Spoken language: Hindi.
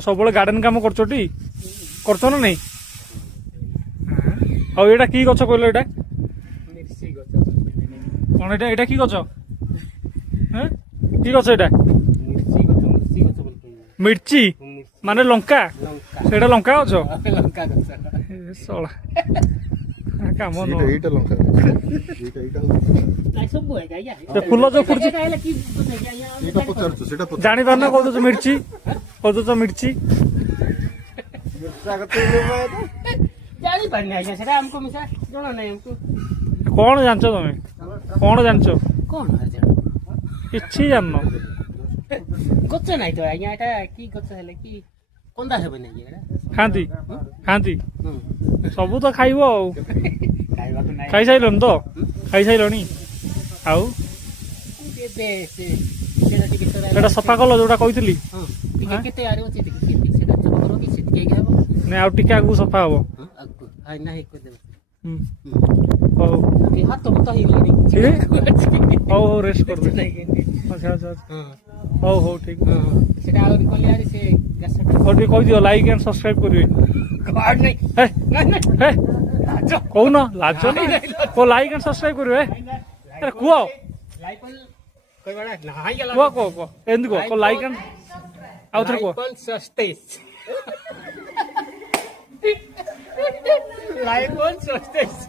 सब गार्डन काम करछोटी करछो ना नहीं आ एटा की गछ कहलो एटा कोन एटा की गछ हैं की गछ एटा मिर्ची माने लंका सेटा लंका गछ सळा काम न फुल जो फुट जानी पार ना कह मिर्ची कह मिर्ची कौन जानछ तमें कौन जानछ किछि जान गछ नाही तो आज्ञा एटा की गछ हेले की कंदा हेबे नाही एटा खांती खांती सब तो खाइबो खाई साइलोनी तो खाई साइलोनी आउ एटा सफा कल जोटा कहितली केते आरे अछि केते सेटा चप करो कि सेट के हेबो ने आ टिका आगु सफा हबो हाय नाही को देबो ओ के हाथ तो ही गली ओ रेस्ट कर दे अच्छा अच्छा ओ हो ठीक सेटा आरो कली आरे से गसटा और भी कहि दियो लाइक एंड सब्सक्राइब करिवे कार्ड नहीं हे नहीं हे कहू ना लाज को लाइक एंड सब्सक्राइब करिवे अरे कुओ लाइक कोई बड़ा नाही गला को एंद को लाइक एंड आउथर को लाइक सस्तेस लाइक सस्तेस